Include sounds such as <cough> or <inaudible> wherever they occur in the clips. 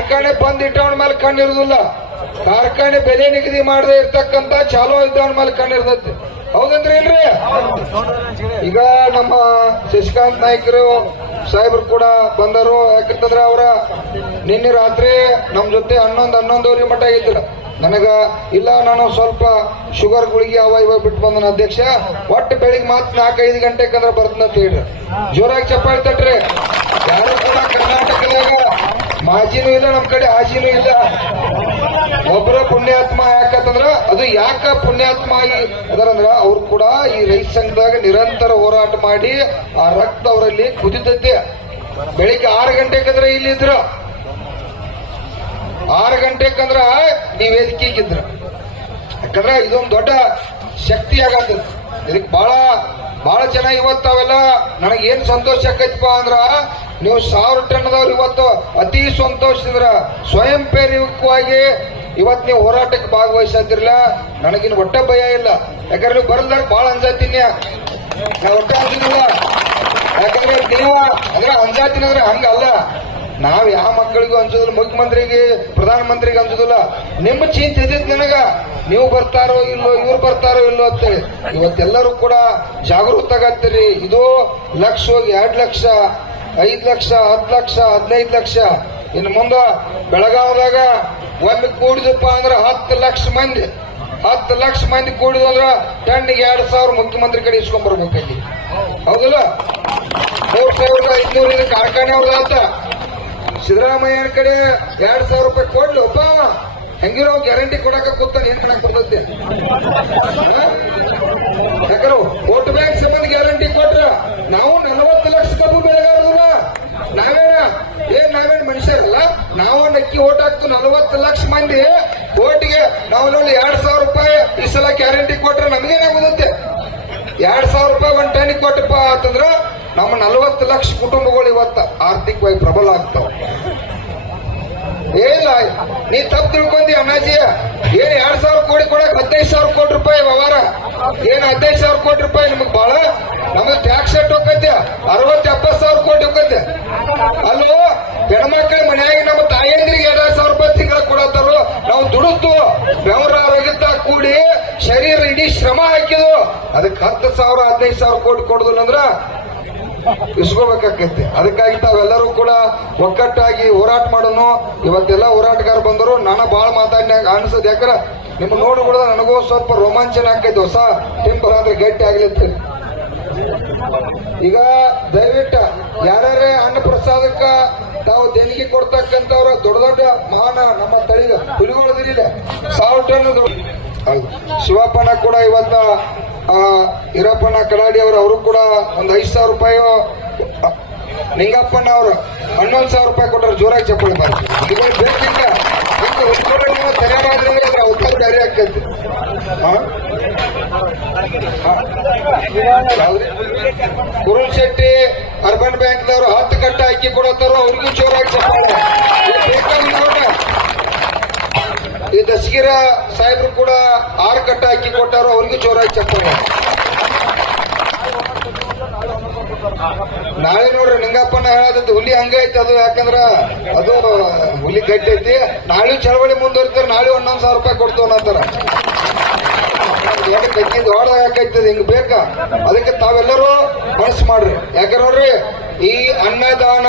ಕಾರ್ಖಾನೆ ಬಂದ್ ಮೇಲೆ ಕಣ್ಣಿರುದಿಲ್ಲ. ಕಾರ್ಖಾನೆ ಬೆಲೆ ನಿಗದಿ ಮಾಡದೆ ಇರ್ತಕ್ಕಂತ ಚಾಲೋ ಇದ್ದವನ ಮೇಲೆ ಕಣ್ಣಿರ್ತೈತಿ. ಹೌದಂದ್ರಿ ಇಲ್ರಿ ಈಗ ನಮ್ಮ ಶಶಿಕಾಂತ್ ನಾಯ್ಕರು ಸಾಹೇಬ್ರು ಕೂಡ ಬಂದರು. ಯಾಕಂತಂದ್ರೆ ಅವರ ನಿನ್ನೆ ರಾತ್ರಿ ನಮ್ ಜೊತೆ ಹನ್ನೊಂದು, ಹನ್ನೊಂದುವರೆ ಮಟ್ಟ ಇದ್ರು ನನಗ, ಇಲ್ಲ, ನಾನು ಸ್ವಲ್ಪ ಶುಗರ್ ಗುಳಿಗೆ ಅವ ಇವ ಬಿಟ್ಟು ಬಂದನ ಅಧ್ಯಕ್ಷ. ಒಟ್ಟು ಬೆಳಿಗ್ಗೆ ಮಾತ್ರ ನಾಲ್ಕೈದು ಗಂಟೆಗೆ ಅಂದ್ರೆ ಬರ್ತನ ಹೇಳ್ರಿ. ಜೋರಾಗಿ ಚಪ್ಪಾಳಿ ತಟ್ರಿ. ಯಾರು ಕೂಡ ಕರ್ನಾಟಕದಾಗ ಮಾಜಿನೂ ಇಲ್ಲ, ನಮ್ ಕಡೆ ಹಾಜಿನೂ ಇಲ್ಲ. ಒಬ್ಬರ ಪುಣ್ಯಾತ್ಮ ಯಾಕಂತಂದ್ರ, ಅದು ಯಾಕ ಪುಣ್ಯಾತ್ಮ ಅದರಂದ್ರ, ಅವ್ರು ಕೂಡ ಈ ರೈತ ಸಂಘದಾಗ ನಿರಂತರ ಹೋರಾಟ ಮಾಡಿ ಆ ರಕ್ತ ಅವರಲ್ಲಿ ಕುದಿತೈತೆ. ಬೆಳಿಗ್ಗೆ ಆರು ಗಂಟೆಗಂದ್ರೆ ಇಲ್ಲಿದ್ರ. ಆರು ಗಂಟೆಗಂದ್ರ ನೀವ್ ವೇದಿಕೆಗಿದ್ರ ಯಾಕಂದ್ರ ಇದೊಂದು ದೊಡ್ಡ ಶಕ್ತಿ ಆಗತ್ತದ ಇದಕ್ ಬಹಳ ಬಹಳ ಚೆನ್ನಾಗಿ ಇವತ್ತು ಅವೆಲ್ಲ ಸಂತೋಷ ಆಕೈತಿಪ್ಪ ಅಂದ್ರ ನೀವು ಸಾವಿರ ಟನ್ನದವ್ರು ಇವತ್ತು ಅತಿ ಸಂತೋಷದಿಂದ ಸ್ವಯಂ ಪ್ರೇರಿತವಾಗಿ ಇವತ್ತು ನೀವು ಹೋರಾಟಕ್ಕೆ ಭಾಗವಹಿಸತ್ತಿರಲ್ಲ ನನಗಿನ್ ಹೊಟ್ಟೆ ಭಯ ಇಲ್ಲ. ಯಾಕಂದ್ರೆ ನೀವು ಬರಲ್ದಾಗ ಬಹಳ ಅಂಜಾತೀನಿ ಹೊಟ್ಟೆ ಅಂದಿಲ್ಲ ಯಾಕಂದ್ರೆ ನೀವು ಅಂದ್ರೆ ಅಂಜಾತಿನ ಅಂದ್ರೆ ಹಂಗಲ್ಲ. ನಾವ್ ಯಾವ ಮಕ್ಕಳಿಗೂ ಅನ್ಸೋದಿಲ್ಲ ಮುಖ್ಯಮಂತ್ರಿಗೆ ಪ್ರಧಾನ ಮಂತ್ರಿಗೆ ಅನ್ಸೋದಿಲ್ಲ ನಿಮ್ಮ ಚಿಂತೆ ಇದ್ದಿದ್ ನನಗ. ನೀವು ಬರ್ತಾರೋ ಇಲ್ಲೋ, ಇವ್ರು ಬರ್ತಾರೋ ಇಲ್ಲೋ ಅಂತೇಳಿ. ಇವತ್ತೆಲ್ಲರೂ ಕೂಡ ಜಾಗೃತಗಾಗ್ತೀರಿ ಇದು ಲಕ್ಷ ಹೋಗಿ ಎರಡ್ ಲಕ್ಷ ಐದ್ ಲಕ್ಷ ಹತ್ತು ಲಕ್ಷ, ಹದಿನೈದು ಲಕ್ಷ. ಇನ್ನು ಮುಂದ ಬೆಳಗಾವದಾಗ ಒಮ್ಮೆ ಕೂಡಿದಪ್ಪ ಅಂದ್ರೆ ಹತ್ತು ಲಕ್ಷ ಮಂದಿ. ಹತ್ತು ಲಕ್ಷ ಮಂದಿ ಕೂಡಿದಂದ್ರ ಟಣ್ಣಿಗೆ ಎರಡ್ ಸಾವಿರ ಮುಖ್ಯಮಂತ್ರಿ ಕಡೆ ಇಸ್ಕೊಂಡ್ ಬರ್ಬೇಕಲ್ಲಿ ಹೌದಲ್ಲ? ಮೂರ್ ಸಾವಿರದ ಐದ್ನೂರ ಕಾರ್ಖಾನೆ ಅಂತ ಸಿದ್ದರಾಮಯ್ಯನ ಕಡೆ ಎರಡ್ ಸಾವಿರ ರೂಪಾಯಿ ಕೊಡ್ಲಿ. ಒಬ್ಬ ಹೆಂಗಿರೋ ಗ್ಯಾರಂಟಿ ಕೊಡಕ ಕೂತಾನೆ ಏನ್ ಮಾಡಕ್ ಬರ್ತೈತಿ? ಯಾಕಂದ್ರೆ ವೋಟ್ ಬ್ಯಾಂಕ್ ಸಂಬಂಧ ಗ್ಯಾರಂಟಿ ಕೊಟ್ರ ನಾವು ನಲವತ್ತು ಲಕ್ಷ ಕಬ್ಬು ಏನ್ ನಾವೇನ್ ಮನುಷ್ಯರಲ್ಲ, ನಾವು ನಕ್ಕಿ ಓಟ್ ಹಾಕ್ತು ನಲವತ್ತು ಲಕ್ಷ ಮಂದಿ ಓಟಿಗೆ ನಾವು ನೋಡಿ ಎರಡ್ ಸಾವಿರ ರೂಪಾಯಿ ಈ ಸಲ ಗ್ಯಾರಂಟಿ ಕೊಟ್ರೆ ನಮಗೇನಾಗುದಂತೆ ಎರಡ್ ಸಾವಿರ ರೂಪಾಯಿ ಒಂದ್ ಟನ್ ಕೊಟ್ಟಪ್ಪ ಅಂತಂದ್ರ ನಮ್ಮ ನಲವತ್ತು ಲಕ್ಷ ಕುಟುಂಬಗಳು ಇವತ್ತ ಆರ್ಥಿಕವಾಗಿ ಪ್ರಬಲ ಆಗ್ತಾವ. ಏನಿಲ್ಲ, ನೀ ತಪ್ಪು ತಿಳ್ಕೊಂಡಿ ಅಣ್ಣಾಜಿ. ಏನ್ ಎರಡ್ ಸಾವಿರ ಕೋಟಿ ಕೊಡಕ್ ಹದಿನೈದು ಸಾವಿರ ಕೋಟಿ ರೂಪಾಯಿ ವ್ಯವಹಾರ. ಏನ್ ಹದಿನೈದು ಸಾವಿರ ಕೋಟಿ ರೂಪಾಯಿ ನಿಮಗೆ ಬಹಳ ನಮಗ್ ಟ್ಯಾಕ್ಸ್ ರೇಟ್ ಹೋಗತ್ತೆ. ಅರವತ್ ಎಪ್ಪತ್ ಸಾವಿರ ಕೋಟಿ ಹೋಗತ್ತೆ. ಅಲ್ಲೋ, ಹೆಣ್ಮಕ್ಳ ಮನೆಯಾಗಿ ನಮ್ಮ ತಾಯಂದ್ರಿಗೆ ಎರಡ್ ಸಾವಿರ ರೂಪಾಯಿ ತಿಂಗಳ ಕೊಡತ್ತಾರೋ ನಾವು ದುಡುತ್ತು ಬೆವರ ರಗಿತ ಕೂಡಿ ಶರೀರ ಇಡೀ ಶ್ರಮ ಹಾಕಿದ್ವು. ಅದಕ್ಕೆ ಹತ್ತು ಸಾವಿರ, ಹದಿನೈದು ಸಾವಿರ ಕೋಟಿ ಕೊಡುದಿಲ್ಲ ಅಂದ್ರ ಇಸ್ಕೋಬೇಕಾಕೈತಿ. ಅದಕ್ಕಾಗಿ ತಾವೆಲ್ಲರೂ ಕೂಡ ಒಕ್ಕಟ್ಟಾಗಿ ಹೋರಾಟ ಮಾಡೋನು. ಇವತ್ತೆಲ್ಲ ಹೋರಾಟಗಾರ ಬಂದರು ನಾನು ಬಾಳ ಮಾತಾಡ್ನಾಗ ಅನ್ಸದ್ ಯಾಕಂದ್ರೆ ನಿಮ್ ನೋಡಿ ಕೂಡ ನನಗೂ ಸ್ವಲ್ಪ ರೋಮಾಂಚನ ಆಕೈತಿ ಹೊಸ ಟಿಂಬರ್ ಅಂದ್ರೆ ಗಟ್ಟಿ ಆಗ್ಲಿತ್ತು ಈಗ ದಯವಿಟ್ಟು ಯಾರ್ಯಾರೇ ಅನ್ನ ಪ್ರಸಾದಕ್ಕ ತಾವು ದೇಣಿಗೆ ಕೊಡ್ತಕ್ಕಂಥವ್ರ ದೊಡ್ಡ ದೊಡ್ಡ ಮಾನ ನಮ್ಮ ತಳಿ ಹುಲಿಗಳಿದಿಲ್ಲ ಸಾವಿರ ಟನ್ ಶಿವಪ್ಪನ ಕೂಡ ಇವತ್ತ ಆ, ಈರಪ್ಪನ ಕಡಾಡಿ ಅವರು ಅವರು ಕೂಡ ಒಂದ್ ಐದು ಸಾವಿರ ರೂಪಾಯಿ ನಿಂಗಪ್ಪನ ಅವರು ಹನ್ನೊಂದು ಸಾವಿರ ರೂಪಾಯಿ ಕೊಟ್ಟರು ಜೋರಾಗಿ ತೆರೆ ಮಾಡಿದ್ರೆ. ಹೌದ್ರಿ? ಕುರುಲ್ ಶೆಟ್ಟಿ ಅರ್ಬನ್ ಬ್ಯಾಂಕ್ದವರು ಹತ್ತು ಕಟ್ಟ ಅಕ್ಕಿ ಕೊಡತ್ತಾರೋ ಅವ್ರಿಗೂ ಜೋರಾಗಿ ಚಪ್ಪಾಳೆ. ಈ ದಸಗಿರ ಸಾಹೇಬ್ರು ಕೂಡ ಆರು ಕಟ್ಟ ಅಕ್ಕಿ ಕೊಟ್ಟಾರೋ ಅವ್ರಿಗೂ ಜೋರಾಗಿ ಚಪ್ಪಾಳೆ ನಾಳೆ ನೋಡ್ರಿ, ನಿಂಗಪ್ಪನ ಹೇಳದದ್ದು ಹುಲಿ ಹಂಗೈತಿ ಅದು, ಯಾಕಂದ್ರ ಅದು ಹುಲಿ ಗಟ್ಟಿ ಐತಿ. ನಾಳೆ ಚಳವಳಿ ಮುಂದುವರಿತಾರೆ, ನಾಳೆ ಒಂದೊಂದ್ ಸಾವಿರ ರೂಪಾಯಿ ಕೊಡ್ತು ಅನ್ನತ್ತಾರ ಏನು ಕೈಕಿಂದ ಹೊಡೆದಾಗ ಹಾಕೈತದ ಹಿಂಗ್ ಬೇಕಾ? ಅದಕ್ಕೆ ತಾವೆಲ್ಲರೂ ಮನಸ್ಸು ಮಾಡ್ರಿ. ಯಾಕಂದ್ರೆ ನೋಡ್ರಿ? ಈ ಅನ್ನದಾನ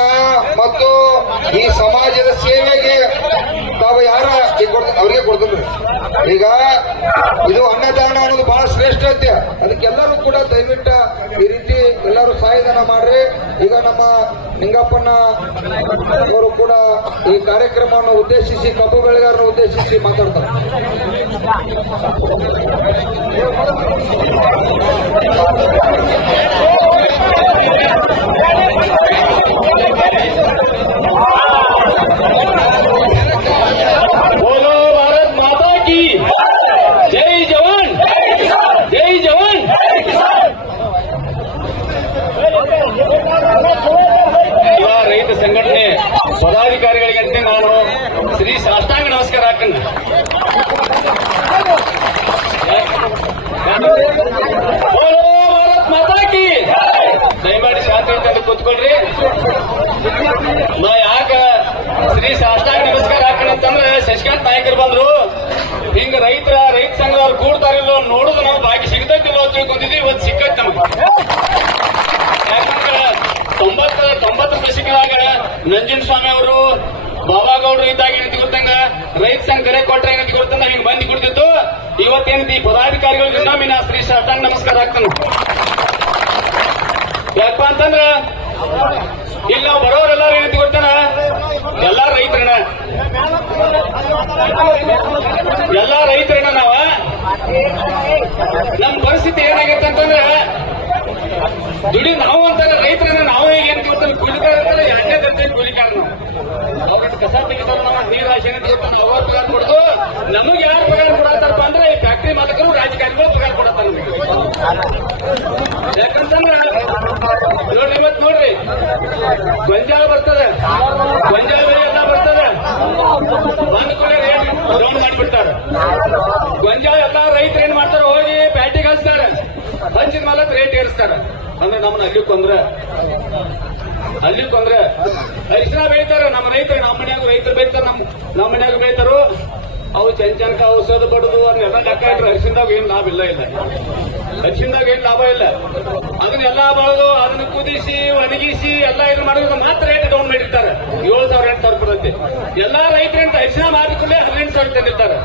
ಮತ್ತು ಈ ಸಮಾಜದ ಸೇವೆಗೆ ತಾವು ಯಾರ ಅವರಿಗೆ ಕೊಡ್- ಅವ್ರಿಗೆ ಕೊಡ್ತೀರಿ ಈಗ ಇದು ಅನ್ನದಾನ ಅನ್ನೋದು ಬಹಳ ಶ್ರೇಷ್ಠ ಐತೆ ಅದಕ್ಕೆಲ್ಲರೂ ಕೂಡ ದಯವಿಟ್ಟು ಈ ರೀತಿ ಎಲ್ಲರೂ ಸಹಾಯಧನ ಮಾಡ್ರಿ. ಈಗ ನಮ್ಮ ನಿಂಗಪ್ಪನ ಅವರು ಕೂಡ ಈ ಕಾರ್ಯಕ್ರಮವನ್ನು ಉದ್ದೇಶಿಸಿ, ಕಬ್ಬು ಬೆಳೆಗಾರರನ್ನು ಉದ್ದೇಶಿಸಿ ಮಾತಾಡ್ತಾರೆ. ಕೂತ್ಕೊಳ್ರಿ. ನಾ ಯಾಕ ಶ್ರೀ ಸಾಷ್ಟಾಂಗ ನಮಸ್ಕಾರ ಶಶಿಕಾಂತ್ ನಾಯಕರು ಬಂದ್ರು. ಹಿಂಗ ರೈತರ, ರೈತ ಸಂಘದವ್ರು ಕೂಡ್ತಾರಿಲ್ಲೋ ನೋಡುದು ನಾವು ಬಾಕಿ ಸಿಗ್ತೈತಿಲ್ಲೋ ತಿಳ್ಕೊಂಡಿದ್ವಿ, ಇವತ್ತು ಸಿಕ್ಕೈತಿ ನಮ್ಗೆ. ಯಾಕಂದ್ರೆ ತೊಂಬತ್ತ ತೊಂಬತ್ತು ದಶಕದಾಗ ನಂಜನ್ ಸ್ವಾಮಿ ಅವರು, ಬಾಬಾಗೌಡರು ಇದ್ದಾಗ ಏನಂತ ಗೊತ್ತಂಗ? ರೈತ ಸಂಘ ಕರೆ ಕೊಟ್ಟರೆ ಏನಂತ ಗೊತ್ತಂಗ? ಹಿಂಗ್ ಬಂದು ಕೊಡ್ತಿತ್ತು ಇವತ್ತೇನಂತ ಈ ಪದಾಧಿಕಾರಿಗಳಿಗೆ ಇನ್ನೊಮ್ಮೆ ಶ್ರೀ ಸಾಷ್ಟಾಂಗ ನಮಸ್ಕಾರ ಆಗ್ತಾನೆ ಯಾಕಪ್ಪ ಅಂತಂದ್ರ ಇಲ್ಲಿ ನಾವು ಬರೋರೆಲ್ಲಾರು ಏನಂತ ಗೊತ್ತಾನ ಎಲ್ಲಾ ರೈತರನ್ನ ಎಲ್ಲಾ ರೈತರನ್ನ ನಾವ? ನಮ್ ಪರಿಸ್ಥಿತಿ ಏನಾಗೈತೆ ಅಂತಂದ್ರೆ, ದುಡಿ ನಾವು ಅಂತಾರೆ, ರೈತರನ್ನ ನಾವು ಏನ್ ಗೊತ್ತಾನೆ ಕೂಲಿ ಅಂತಾರೆ ಎರಡನೇ ದರ್ಜೆ ಕೂಲಿಕಾರ ನಾವು ಕಸ ತೆಗಿತಾರೆ ನಾವು ನೀರು ಹಾಸಿನ ತೆಗಿತಾನೆ ಅವ್ರ ಪಗಾರ ಕೊಡೋದು, ನಮಗೆ ಯಾರು ಪಗಾರ ಕೊಡತ್ತಾರಪ್ಪ ಅಂದ್ರೆ ಈ ಫ್ಯಾಕ್ಟ್ರಿ ಮಾಲಕರು ರಾಜಕಾರಣಿಗಳು ಪಗಾರ ಕೊಡತ್ತಾರ ಯಾಕಂತಂದ್ರೆ, ನೋಡ್ರಿ ಇವತ್ತು ನೋಡ್ರಿ, ಗೊಂಜಾಳ ಬರ್ತದೆ. ಗೊಂಜಾಳ ಬೆಳೆ ಎಲ್ಲ ಬರ್ತದೆ. ಬಂದ ಗೊಂಜಾಳ ಎಲ್ಲಾ ರೈತರು ಏನ್ ಮಾಡ್ತಾರೆ? ಹೋಗಿ ಪ್ಯಾಟಿಗೆ ಹಚ್ತಾರೆ ಹಂಚಿದ ಮೇಲೆ ರೇಟ್ ಏರಿಸ್ತಾರೆ. ಅಂದ್ರೆ ನಮ್ಮನ್ನ ಅಲ್ಲಿ ಕೊಂದ್ರೆ ಅಲ್ಲಿ ಕೊಂದ್ರೆ ಅರಿಶಿನ ಬೆಳಿತಾರೆ. ನಮ್ಮ ರೈತರು, ನಮ್ಮ ಮನ್ಯಾಗ ರೈತರು ಬೆಳಿತಾರೆ, ನಮ್ಮ ನಮ್ಮ ಮನ್ಯಾಗ ಬೆಳಿತಾರು ಅವು ಚಂಚನಕ ಔಷಧ ಬಡದು ಅದನ್ನೆಲ್ಲ ಲೆಕ್ಕ ಇಟ್ರೆ ಹರಿಸಿದಾಗ ಏನು ಲಾಭ ಇಲ್ಲ ಇಲ್ಲ. ಹರಿಸಿದಾಗ ಏನು ಲಾಭ ಇಲ್ಲ. ಅದನ್ನೆಲ್ಲ ಬಳದು ಅದನ್ನ ಕುದಿಸಿ, ಒಣಗಿಸಿ ಎಲ್ಲ ಇದು ಮಾಡಿದ್ರೆ ಮಾತ್ರ ರೇಟ್ ಡೌನ್ ಮಾಡಿರ್ತಾರೆ. ಏಳು ಸಾವಿರ ಎಂಟು ಸಾವಿರ ಬರುತ್ತೆ ಎಲ್ಲಾ ರೈತರಿಂದ ಹರಿಸಿನ ಮಾರಿಕೊಳ್ಳೆ ಹದಿನೆಂಟು ಸಾವಿರ ತಂದಿರ್ತಾರೆ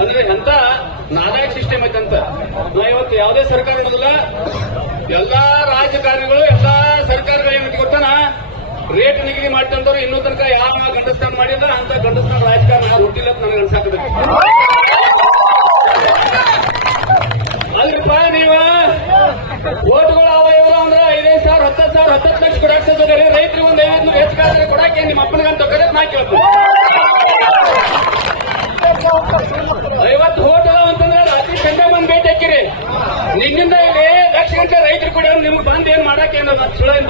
ಅಂದ್ರೆ ಅಂತ ನಾಲ್ಕು ಸಿಸ್ಟಮ್ ಐತಂತ ನಾ ಇವತ್ತು ಯಾವುದೇ ಸರ್ಕಾರ ಇರೋದಿಲ್ಲ. ಎಲ್ಲಾ ರಾಜಕಾರಣಿಗಳು, ಎಲ್ಲಾ ಸರ್ಕಾರಗಳು ಏನಂತ ಗೊತ್ತಾನ? ರೇಟ್ ನಿಗದಿ ಮಾಡ್ತಂದವ್ರು ಇನ್ನೂ ತನಕ ಯಾವ ಗಂಡಸ್ಥಾನ ಮಾಡಿದ್ರೆ ಅಂತ ಗಂಡಸ್ಥಾನ ರಾಜಕಾರಣ ಹುಟ್ಟಿಲ್ಲ ಅಂತ ನನಗೆ ಅನ್ಸಾಕ ಅಲ್ರಿಪ್ಪ ನೀವ? ಓಟ್ಗಳು ಅವ ಇವರು ಅಂದ್ರೆ ಐದೈದು ಸಾವಿರ ಹತ್ತತ್ತು ಸಾವಿರ, ಹತ್ತತ್ತು ಲಕ್ಷ ಕೊಡಾಕ್ ಸಾಧ್ಯ ರೈತರಿಗೆ ಒಂದು ಐವತ್ತು ಹೆಚ್ಚು ಕಾದ್ರೆ ಕೊಡಕ್ಕೆ ನಿಮ್ಮ ಅಪ್ಪನಿಗಂತ ಕರೆದ್ ನಾ ಕೇಳ್ತೀನಿ. ಐವತ್ತು ಹೋಟ್ ಅದಾವ ಅಂತಂದ್ರೆ ರಾತ್ರಿ ಗಂಟೆ ಬಂದ್ ಭೇಟಿ ಹಾಕಿರಿ. ನಿನ್ನಿಂದ ಇಲ್ಲಿ ಲಕ್ಷ ಗಂಟೆ ರೈತರು ಕೂಡ ನಿಮ್ಗೆ ಬಂದು ಏನ್ ಮಾಡಕ್ಕೆ ಏನು ಸುಳ್ಳು ಏನ್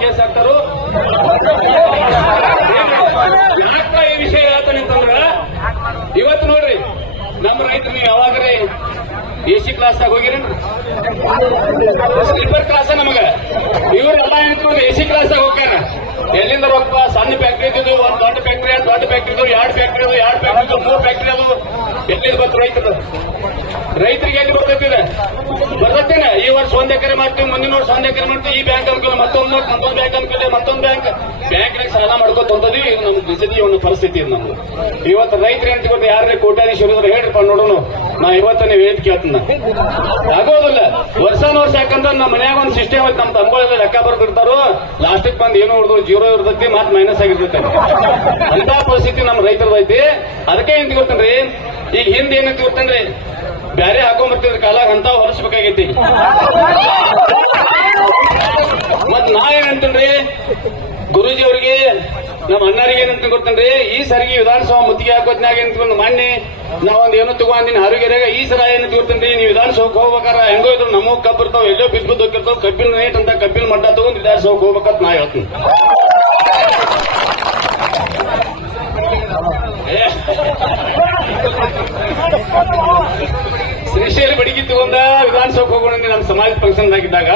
ಕೇಸ್ ಹಾಕ್ತಾರೋ ಈ ವಿಷಯ ಹೇಳ್ತಾನೆ ಅಂತಂದ್ರ ಇವತ್ತು ನೋಡ್ರಿ, ನಮ್ಮ ರೈತರು ನೀವು ಯಾವಾಗ್ರೆ ಎ ಸಿ ಕ್ಲಾಸ್ದಾಗ ಹೋಗಿರಿ? ಸ್ಲೀಪರ್ ಕ್ಲಾಸ್ ನಮಗ? ಇವ್ರೆಲ್ಲ ಎ ಸಿ ಕ್ಲಾಸ್ದಾಗ ಹೋಗ್ಯಾರ ಎಲ್ಲಿಂದ ರೊಕ್ಕ ಸಣ್ಣ ಫ್ಯಾಕ್ಟ್ರಿ ಇದ್ದು ಒಂದ್ ದೊಡ್ಡ ಫ್ಯಾಕ್ಟ್ರಿ ದೊಡ್ಡ ಫ್ಯಾಕ್ಟ್ರಿ ಇದು ಎರಡು ಫ್ಯಾಕ್ಟ್ರಿ ಅದು ಎರಡು ಫ್ಯಾಕ್ಟ್ರಿ ಇದು ಮೂರು ಫ್ಯಾಕ್ಟ್ರಿ ಅದು ಎಲ್ಲಿಂದ ಬಂತು ರೈತರು? ರೈತರಿಗೆ ಎಲ್ಲಿ ಬರ್ತೈತಿದೆ ಬರ್ತೇನೆ ಈ ವರ್ಷ ಒಂದ್ ಎಕರೆ ಮಾಡ್ತೀವಿ, ಮುಂದಿನ ವರ್ಷ ಒಂದ್ ಎಕರೆ ಮಾಡ್ತೀವಿ. ಈ ಬ್ಯಾಂಕ್ ಅನ್ಕೊಳ್ಳಿ, ಮತ್ತೊಂದು ಮತ್ತೊಂದು ಬ್ಯಾಂಕ್ ಅನ್ಕೊಳ್ಳಿ, ಮತ್ತೊಂದು ಬ್ಯಾಂಕ್ ಬ್ಯಾಂಕ್ ಸಾಲ ಮಾಡ್ಕೊತ ಇದು ನಮ್ಗೆ ಬಿಸಿದಿ ಒಂದು ಪರಿಸ್ಥಿತಿ ಇದು ನಮ್ದು. ಇವತ್ತು ರೈತರು ಅಂತ ಗೊತ್ತು? ಯಾರೇ ಕೋಟ್ಯಾಧೀಶ್ವರ ಹೇಳ್ರಪ್ಪ ನೋಡೋಣ ನಾ ಇವತ್ತ ನೀವು ಏನ್ ಕೇಳ್ತೀನಿ ಆಗೋದಿಲ್ಲ. ವರ್ಷಾನ ವರ್ಷ ಯಾಕಂದ್ರೆ ನಮ್ಮ ಮನ್ಯಾಗ ಒಂದು ಸಿಸ್ಟಮ್ ಐತೆ, ನಮ್ಮ ತಂಬೋಳೆಲ್ಲ ಲೆಕ್ಕ ಬರ್ತಿರ್ತಾರೋ ಲಾಸ್ಟಿಗೆ ಬಂದು ಏನು ಹೊಡೆದು ಜೀರೋ ಇರ್ತೈತಿ ಮೈನಸ್ ಆಗಿರ್ತೈತೆ ಅಂತ ಪರಿಸ್ಥಿತಿ ನಮ್ಮ ರೈತರದೈತಿ ಅದಕ್ಕೆ ಏನ್ ಗೊತ್ತನ್ರಿ? ಈಗ ಹಿಂದೆ ಏನಂತ ಗೊತ್ತನ್ರಿ? ಬ್ಯಾರೆ ಹಾಕೊಂಡ್ಬರ್ತಿದ್ರ ಕಾಲಾಗ ಅಂತ ಹೊರಸ್ಬೇಕಾಗೈತಿ. ಮತ್ ನಾ ಏನಂತನ್ರಿ? ಗುರೂಜಿ ಅವರಿಗೆ, ನಮ್ಮ ಅಣ್ಣರಿಗೆ ಏನಂತ ಗೊತ್ತನ್ರಿ? ಈ ಸರಿಗೆ ವಿಧಾನಸಭಾ ಮುತ್ತಿಗೆ ಹಾಕೋದ್ನಾಗ ಏನಂತ ಮಣ್ಣಿ ನಾವೊಂದು ಏನೋ ತಗೊಂಡಿನಿ ಆರೋಗ್ಯರಾಗ ಈ ಸರ ಏನಂತ ಗೊತ್ತನ್ರಿ? ನೀವು ವಿಧಾನಸಭೆಗೆ ಹೋಗ್ಬೇಕಾರ ಹೆಂಗೋ ಇದ್ರು ನಮಗ್ ಕಬ್ಬಿರ್ತಾವ ಎಲ್ಲೋ ಬಿದ್ದು ಬಿದ್ದು ಹೋಗಿರ್ತಾವ ಕಬ್ಬಿನ ರೇಟ್ ಅಂತ ಕಬ್ಬಿನ ಮಟ್ಟ ತಗೊಂಡು ವಿಧಾನಸಭೆಗೆ ಹೋಗ್ಬೇಕಂತ ನಾ ಹೇಳ್ತೀನಿ. ಶ್ರೀಶೈಲ ಬಡಿಗೆ ತಗೊಂಡ ವಿಧಾನಸಭೆಗೆ ಹೋಗೋಣ ನಮ್ಮ ಸಮಾಜ ಫಂಕ್ಷನ್ ಆಗಿದ್ದಾಗ,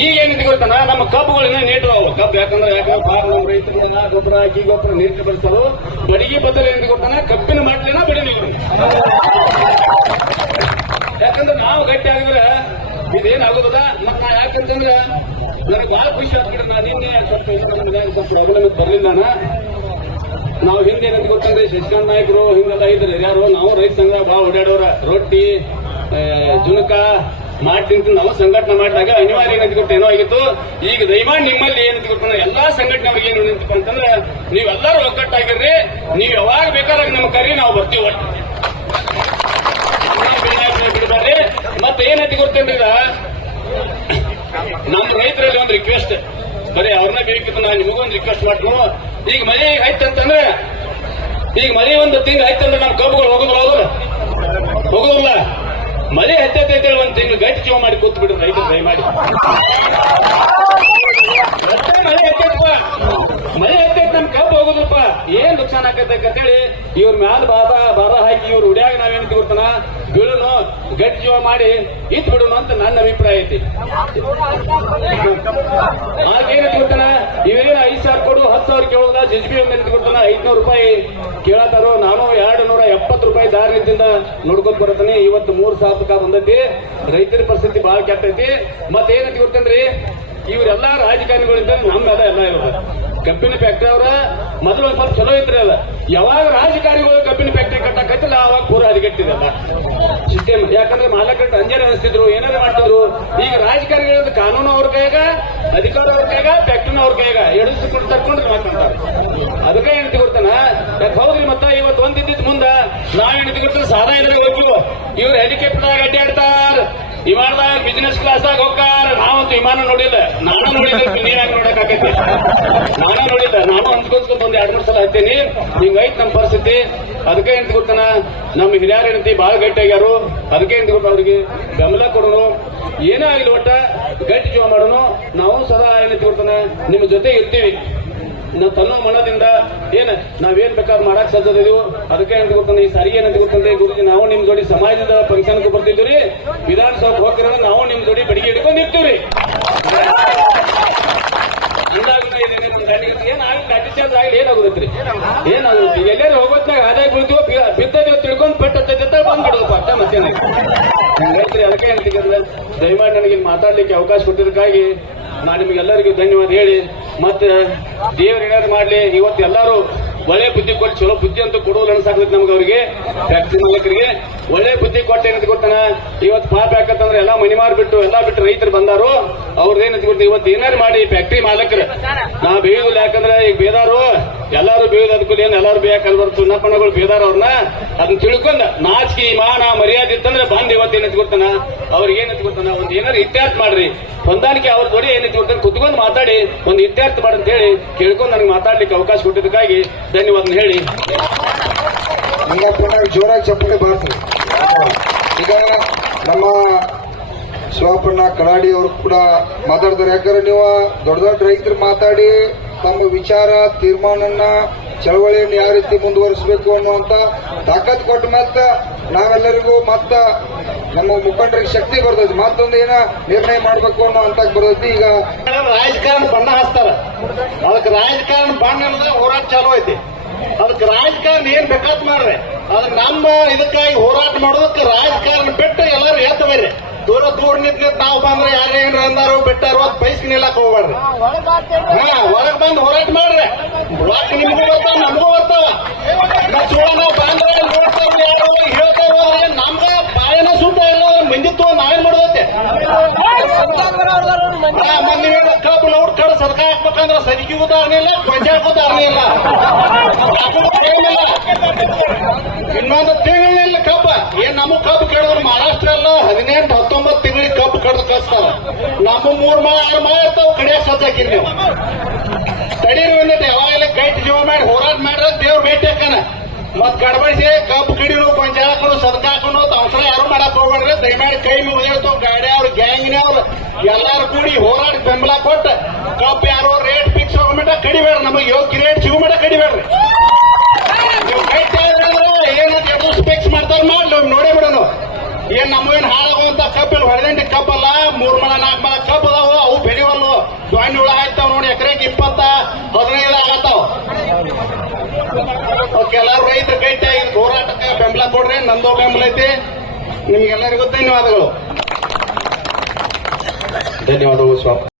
ಈಗ ಏನಿದೆ ಗೊತ್ತಾನ? ನಮ್ಮ ಕಬ್ಬುಗಳನ್ನ ನೀಟು ಕಬ್ಬು ಯಾಕಂದ್ರೆ ಯಾಕಂದ್ರೆ ಭಾಳ ನಮ್ಮ ಗೊಬ್ಬರ ಹಾಕಿ ಗೊಬ್ಬರ ನೀರು ಬಳಸಲು ಬಡಿಗೆ ಬದಲು ಏನಿದೆ ಗೊತ್ತಾನ? ಕಬ್ಬಿನ ಮಾಡ್ಲಿನ ನೀರು ಯಾಕಂದ್ರೆ ನಾವು ಗಟ್ಟಿ ಆಗಿದ್ರೆ ಇದೇನಾಗೋದ ಆಗೋದದ ಮತ್ತ ನಾ ಯಾಕಂತಂದ್ರೆ, ನನಗೆ ಬಹಳ ಖುಷಿ ಆಗ್ಬಿಟ್ಟು ನಾನು ನಿನ್ನೆ ಸ್ವಲ್ಪ ಪ್ರಾಬ್ಲಮ್ ಬರ್ಲಿಲ್ಲ ನಾವು ಹಿಂದೆ ಏನಂತ ಗೊತ್ತಂದ್ರೆ ಶಶಿಕಾಂತ್ ನಾಯಕರು ಹಿಂಗೆಲ್ಲ ಇದ್ರೆ ಯಾರು? ನಾವು ರೈತ ಸಂಘ, ಭಾಳ ಓಡಾಡೋರ. ರೊಟ್ಟಿ ಜುನಕ ಮಾಡಿ ತಿಂತ ನಾವು ಸಂಘಟನೆ ಮಾಡಿದಾಗ ಅನಿವಾರ್ಯ ಏನಂತ ಗೊತ್ತ? ಏನೋ ಆಗಿತ್ತು? ಈಗ ದಯಮಾಡಿ ನಿಮ್ಮಲ್ಲಿ ಏನಂತ ಗೊತ್ತಂದ್ರೆ ಎಲ್ಲಾ ಸಂಘಟನೆಗಳಿಗೆ ಏನು ನಿಂತಪ್ಪ ಅಂತಂದ್ರೆ ನೀವೆಲ್ಲರೂ ಒಗ್ಗಟ್ಟಾಗಿರ್ರಿ. ನೀವು ಯಾವಾಗ ಬೇಕಾದಾಗ ನಮ್ಗೆ ಕರಿ ನಾವು ಬರ್ತೀವಿ ಬಿಡಬಾರ್ರಿ ಮತ್ತೆ ಏನಂತ ಗೊತ್ತೇನ್ರಿ ನಮ್ಮ ರೈತರಲ್ಲಿ ಒಂದು ರಿಕ್ವೆಸ್ಟ್ ಬರೀ ಅವ್ರನ್ನ ಬೇಕಿತ್ತು ನಾನು ನಿಮಗೊಂದು ರಿಕ್ವೆಸ್ಟ್ ಮಾಡ್ರು. ಈಗ ಮನೆ ಆಯ್ತಂತಂದ್ರೆ ಈಗ ಮನೆ ಒಂದು ತಿಂಗಳು ಆಯ್ತಂದ್ರೆ ನಮ್ಮ ಕಬ್ಬುಗಳು ಹೋಗೋದಿಲ್ಲ ಹೋಗೋಲ್ಲ ಹೋಗೋದಿಲ್ಲ ಮಳೆ ಹತ್ತೈತೆ ಒಂದು ತಿಂಗಳು ಗಟ್ಟಿ ಜೀವ ಮಾಡಿ ಕೂತ್ ರೈತರು, ದಯಮಾಡಿ. ಮತ್ತೆ ಹೋಗುದಪ್ಪ ಏನ್ ನುಕ್ಸಾನ್ ಆಕೈತೆ ಅಂತೇಳಿ ಇವ್ರ ಮ್ಯಾಲ ಬಾದ, ಬಾರ ಹಾಕಿ ಇವ್ರ ಉಡ್ಯಾಗ ನಾವೇನ್ ತಿಳ್ತಾನ ಬೀಳುನು ಗಟ್ಟಿ ಜೀವ ಮಾಡಿ ಇತ್ ಬಿಡೋಣ ಅಂತ ನನ್ನ ಅಭಿಪ್ರಾಯ ಐತಿ. ಆಗೇನ ತಿಳ್ತಾನ ಇವೇನು ಐದ್ ಸಾವಿರ ಕೊಡು, ಹತ್ತು ಸಾವಿರ ಕೇಳೋದ ಜಜ್ಬಿ ಮೇಲೆ ತಿಳ್ತಾನ ಐದ್ನೂರು ರೂಪಾಯಿ ಕೇಳತಾರೋ, ನಾನು ಎರಡು ನೂರ ಎಪ್ಪತ್ತು ರೂಪಾಯಿ ದಾರಿನಿಂದ ನೋಡ್ಕೊಂಡ್ ಬರತಾನೆ ಇವತ್ತು ಮೂರ್ ಸಾವಿರ ಬಂದೈತಿ. ರೈತರ ಪರಿಸ್ಥಿತಿ ಬಹಳ ಕೆಟ್ಟೈತಿ ಮತ್ತೇನಂತ ಗೊತ್ತಂದ್ರಿ ಇವರೆಲ್ಲಾ ರಾಜಕಾರಣಿಗಳಿಂದ ನಮ್ಮೆಲ್ಲ ಎಲ್ಲ ಇರೋದು ಕಬ್ಬಿನ ಫ್ಯಾಕ್ಟ್ರಿ ಅವರ ಮೊದಲು ಸ್ವಲ್ಪ ಚಲೋ ಇದ್ರೆ ಅದ. ಯಾವಾಗ ರಾಜಕಾರಿಗಳು ಕಬ್ಬಿನ ಫ್ಯಾಕ್ಟ್ರಿ ಕಟ್ಟಕತ್ತಿಲ್ಲ, ಅವಾಗ ಪೂರ ಹದಗೆಟ್ಟಿದಲ್ಲ. ಸಿಸ್ಟಮ್, ಯಾಕಂದ್ರೆ ಮಾಲಕರು ಅಂಜಾರ ಅನಿಸ್ತಿದ್ರು, ಏನಾರ ಮಾಡ್ತಿದ್ರು. ಈಗ ರಾಜಕಾರಣಿಗಳ ಕಾನೂನು ಅವ್ರ ಕೈಗ ಅಧಿಕಾರ ಅವ್ರ ಕೈಯಾಗ ಫ್ಯಾಕ್ಟ್ರಿನ ಅವ್ರ ಕೈಯಾಗ. ಎಡಿಸ್ಕೊಂಡು ತರ್ಕೊಂಡು ಮಾತಾಡ್ತಾರೆ. ಅದಕ್ಕೆ ಏನ್ ಯಾಕೆ ಹೌದ್ರಿ ಮತ್ತ, ಇವತ್ತು ಒಂದಿದ್ದ ಮುಂದ ನಾವೇನು ತಿಳ್ತಾರೆ ಸಾದಾ ಇದ್ರೆ ಇವ್ರು ಹೆಲಿಕಾಪ್ಟರ್ ಅಡ್ಡಾಡ್ತಾರ. ವಿಮಾನದಾಗ ಬಿಸಿನೆಸ್ ಕ್ಲಾಸ್ ಆಗ ಹೋಗ್ತಾರ ನಾವಂತೂ ವಿಮಾನ ನೋಡಿಲ್ಲ. ನಾನು <laughs> ನೋಡಿಲ್ಲ ನೀರಾಗ ನೋಡಕ್ಕಾಗೈತಿ ನಾನು ನೋಡಿಲ್ಲ. ನಾನು ಅಂದ್ಕೊಂಡ್ಕೊಂಡ್ ಒಂದ್ ಎರಡ್ ಮೂರ್ ಸಲ ಹತ್ತೀನಿ. ಹಿಂಗೈತ್ ನಮ್ಮ ಪರಿಸ್ಥಿತಿ. ಅದಕ್ಕೆ ಎಂತ ಗೊತ್ತಾನ? ನಮ್ಮ ಹಿರಿಯರ ಹೆಂಡತಿ ಬಹಳ ಗಟ್ಟಿ ಆಗ್ಯಾರು ಅದಕ್ಕೆ ಎಂತ ಗೊತ್ತ ಅವ್ರಿಗೆ? ಬೆಂಬಲ ಕೊಡೋನು. ಏನೇ ಆಗಿಲ್ಲ ಒಟ್ಟ ಗಟ್ಟಿ ಜೀವ ಮಾಡೋನು. ನಾವು ಸದಾ ಏನಂತ ಗೊತ್ತಾನ? ನಿಮ್ಮ ಜೊತೆ ಇರ್ತೀವಿ. ನಾವು ತನ್ನ ಮನದಿಂದ ಏನು, ನಾವೇನ್ ಬೇಕಾದ್ರೆ ಮಾಡಕ್ ಸಜ್ಜದಿದೀವು ಅದಕ್ಕೆ ಅಂತ ಗೊತ್ತಂದ್ರೆ ಈ ಸಾರಿಗೆ ಏನಂತ ಗೊತ್ತಂದ್ರೆ ಗುರುಜಿ, ನಾವು ನಿಮ್ ಜೋಡಿ ಸಮಾಜದ ಫಂಕ್ಷನ್ಗೆ ಬರ್ತಿದ್ವಿ ವಿಧಾನಸೌಧ ಹೋಗಿರೋ ನಾವು ನಿಮ್ ಜೋಡಿ ಬೆಡಿಗೆ ಹಿಡ್ಕೊಂಡು ನಿಂತೀವ್ರಿ. ಅಂದಾಗ ಏನಾಗಿ ಲಾಠಿ ಚಾರ್ಜ್ ಆಗಲಿ ಏನಾಗುತ್ತೈತ್ರಿ ಏನಾಗುತ್ತೆ ಎಲ್ಲರೂ ಹೋಗೋತ್ನಾಗ ಆದಾಯ ಬೀಳ್ತೀವೋ ಬಿದ್ದದಿವ ತಿಳ್ಕೊಂಡು ಪೆಟ್ಟು ಹತ್ತೈತೆ ಬಂದ್ಬಿಡೋದು ಅಷ್ಟ ಮತ್ತೇನೆ ಹಿಂಗೈತ್ರಿ ಅದಕ್ಕೆ ಹೇಳ್ತಿದ್ರೆ ದಯಮಾಡಿ ನನಗೆ ಮಾತಾಡ್ಲಿಕ್ಕೆ ಅವಕಾಶ ಕೊಟ್ಟಿದ್ದಕ್ಕಾಗಿ ನಾನು ನಿಮಗೆಲ್ಲರಿಗೂ ಧನ್ಯವಾದ ಹೇಳಿ. ಮತ್ತೆ ದೇವ್ರು ಏನಾದ್ರು ಮಾಡ್ಲಿ ಇವತ್ತು ಎಲ್ಲರೂ ಒಳ್ಳೆ ಬುದ್ಧಿ ಕೊಟ್ಟು ಚಲೋ ಬುದ್ಧಿ ಅಂತ ಕೊಡುವುದು ಅನ್ಸಾಕೈತಿ ನಮ್ಗೆ ಅವ್ರಿಗೆ. ಫ್ಯಾಕ್ಟ್ರಿ ಮಾಲಕರಿಗೆ ಒಳ್ಳೆ ಬುದ್ಧಿ ಕೊಟ್ಟು ಏನಂತ ಗೊತ್ತಾನ? ಇವತ್ತು ಪಾಪ ಯಾಕಂತಂದ್ರೆ ಎಲ್ಲ ಮನಿ ಮಾರ್ಬಿಟ್ಟು, ಎಲ್ಲಾ ಬಿಟ್ಟು ರೈತರು ಬಂದಾರು. ಅವ್ರದ್ದು ಏನಂತ ಗೊತ್ತ? ಇವತ್ತು ಏನಾರು ಮಾಡಿ ಫ್ಯಾಕ್ಟ್ರಿ ಮಾಲಕರು. ನಾ ಬೇಯುದಿಲ್ಲ ಯಾಕಂದ್ರೆ ಈಗ ಬೇದಾರು, ಎಲ್ಲಾರು ಬೇಯುದ ಅದಕ್ಕೂ ಏನ್ ಎಲ್ಲಾರು ಬೇಕಲ್ಲ ಬರ್ತು ಬೇದಾರ ಅವ್ರನ್ನ. ಅದನ್ನ ತಿಳ್ಕೊಂಡ ನಾಚಿಕೆ ಮಾನ ಮರ್ಯಾದೆ ಇತ್ತಂದ್ರೆ ಬಂದ್ ಇವತ್ತು ಏನಂತ ಗೊತ್ತಾನ? ಅವ್ರಿಗೆ ಏನಂತ ಗೊತ್ತಾನ? ಒಂದು ಏನಾರು ಇತ್ಯಾರ್ಥ ಮಾಡ್ರಿ. ಹೊಂದಾಣಿಕೆ ಅವ್ರ ಜೋಡಿ ಏನಂತ ಗೊತ್ತಾನ? ಕುತ್ಕೊಂಡು ಮಾತಾಡಿ, ಒಂದು ಇತ್ಯಾರ್ಥ ಮಾಡಿ ಅಂತ ಹೇಳಿ ಕೇಳ್ಕೊಂಡು ನನಗೆ ಮಾತಾಡ್ಲಿಕ್ಕೆ ಅವಕಾಶ ಕೊಟ್ಟಿದ್ದಕ್ಕಾಗಿ ಧನ್ಯವಾದ ಹೇಳಿ. ಜೋರಾಗಿ ಚಪ್ಪಲಿ ಬರ್ತದೆ ಈಗ ನಮ್ಮ ಶಿವಪ್ಪಣ್ಣ ಕಡಾಡಿ ಅವರು ಕೂಡ ಮಾತಾಡ್ತಾರೆ. ಯಾಕಂದ್ರೆ ನೀವು ದೊಡ್ಡ ದೊಡ್ಡ ರೈತರು ಮಾತಾಡಿ ತಮ್ಮ ವಿಚಾರ ತೀರ್ಮಾನನ್ನ ಚಳವಳಿಯನ್ನು ಯಾವ ರೀತಿ ಮುಂದುವರಿಸಬೇಕು ಅನ್ನುವಂತ ತಾಕತ್ ಕೊಟ್ಟ ಮತ್ತೆ ನಾವೆಲ್ಲರಿಗೂ ಮತ್ತ ನಮ್ಮ ಮುಖಂಡರಿಗೆ ಶಕ್ತಿ ಬರ್ತೈತಿ ಮತ್ತೊಂದು ಏನ ನಿರ್ಣಯ ಮಾಡಬೇಕು ಅನ್ನೋ ಅಂತ ಬರ್ತೈತಿ ಈಗ ರಾಜಕಾರಣ ಬಣ್ಣ ಹಚ್ತಾರ. ಅದಕ್ಕೆ ರಾಜಕಾರಣ ಬಣ್ಣ ಅನ್ನೋದೇ ಹೋರಾಟ ಚಾಲು ಐತಿ. ಅದಕ್ಕೆ ರಾಜಕಾರಣ ಏನ್ ಬೇಕಾದ್ ಮಾಡ್ರಿ. ಅದಕ್ಕೆ ನಮ್ಮ ಇದಕ್ಕಾಗಿ ಹೋರಾಟ ಮಾಡೋದಕ್ಕೆ ರಾಜಕಾರಣ ಬಿಟ್ಟು ಎಲ್ಲರೂ ಎತ್ತ ಬರ್ರಿ. ದೂರ ದೂರ ನಿಂತ್ ನಾವು ಬಂದ್ರೆ ಯಾರು ಏನ್ರ ಅಂದಾರು ಬಿಟ್ಟಾರು ಅದ್ ಪೈಸೆ ನಿಲ್ಲಕ್ ಹೋಗ್ಬೇಡ್ರಿ. ಹಾ ಒಳಗ್ ಬಂದು ಹೋರಾಟ ಮಾಡ್ರಿ. ರೊಕ್ಕ ನಿಮ್ಗೂ ಬರ್ತಾವ ನಮಗೂ ಬರ್ತಾವ ಚೂಳ ಬಂದ್ರೆ ನೋಡ್ತಾರ ಯಾರು ನಮ್ಗ ಬಾಯನ ಇಲ್ಲ ನಾವೇನ್ ಮಾಡೋದತ್ತೆ ಮಂದಿ ಕಬ್ಬು ನೋಡ್ ಕಡ ಸರ್ಕಾರ ಹಾಕ್ಬೇಕಂದ್ರ ಸದಿಗೆ ಉದಾಹರಣೆ ಇಲ್ಲ ಪಂಚಾಯತ್ ಉದಾಹರಣೆ ಇಲ್ಲ. ಏನ್ ನಮ್ಮ ಕಬ್ಬು ಕೇಳೋರು ಮಹಾರಾಷ್ಟ್ರ ಎಲ್ಲ ಹದಿನೆಂಟು, ಹತ್ತೊಂಬತ್ತು ತಿಂಗಳಿಗೆ ಕಬ್ಬು ಕಡ್ದು ಕಳಿಸ್ತಾರ. ನಮ್ಮ ಮೂರ್ ಮಾ ಆರು ಮಾ ಇರ್ತಾವ ಕಡಿಯಾಕ ಸಜ್ಜಾಕಿರಿ ನೀವು. ತಡೀರಿ ಬಂದೈತೆ ಯಾವಾಗಲೇ ಕೈಟ್ ಜೀವ ಮಾಡಿ ಹೋರಾಟ ಮಾಡ್ರ ದೇವ್ರ ಭೇಟಿ ಹಾಕನ ಮತ್ ಗಡಬಡಿಸಿ ಕಬ್ಬು ಕಡಿನು ಪಂಚಾಯಕರು ಸದ್ಕಾಕನು ಅವಸರ ಯಾರು ಮಾಡಕ್ ಹೋಗ್ಬೇಡ್ರಿ. ದಯಮಾಡಿ ಕೈ ಮುಗಿದಿರ್ತಾವ ಗಾಡಿ ಅವ್ರ ಗ್ಯಾಂಗಿನವ್ರು ಎಲ್ಲಾರು ಕೂಡಿ ಹೋರಾಟ ಬೆಂಬಲ ಕೊಟ್ಟು ಕಬ್ಬು ಯಾರೋ ರೇಟ್ ಫಿಕ್ಸ್ ಹೋಗ್ಬಿಟ್ಟ ಕಡಿಬೇಡ ನಮಗೆ ಯೋಗ್ಯ ರೇಟ್ ಕಬ್ಬಿಲ್ಲ ಹೊಡೆದಂಟೆ ಕಬ್ಬಲ್ಲ ಮೂರ್ ಮಳ ನಾಲ್ಕು ಮಳ ಕಬ್ಬ ಅದಾವು ಅವು ಬೆಳಿವಲ್ಲು ದ್ವಾಣಿ ಹುಳ ಆಯ್ತಾವ ನೋಡಿ, ಎಕರೆಗೆ ಇಪ್ಪತ್ತ ಹದಿನೈದು ಆಗತ್ತಾವ ಎಲ್ಲಾರು ರೈತರು ಕೈತೆ ಇದು ಹೋರಾಟಕ್ಕೆ ಬೆಂಬಲ ಕೊಡ್ರಿ, ನಂದೋ ಬೆಂಬಲ ಐತಿ. ನಿಮ್ಗೆಲ್ಲರಿಗೂ ಧನ್ಯವಾದಗಳು. ಧನ್ಯವಾದಗಳು, ಸ್ವಾಮಿ.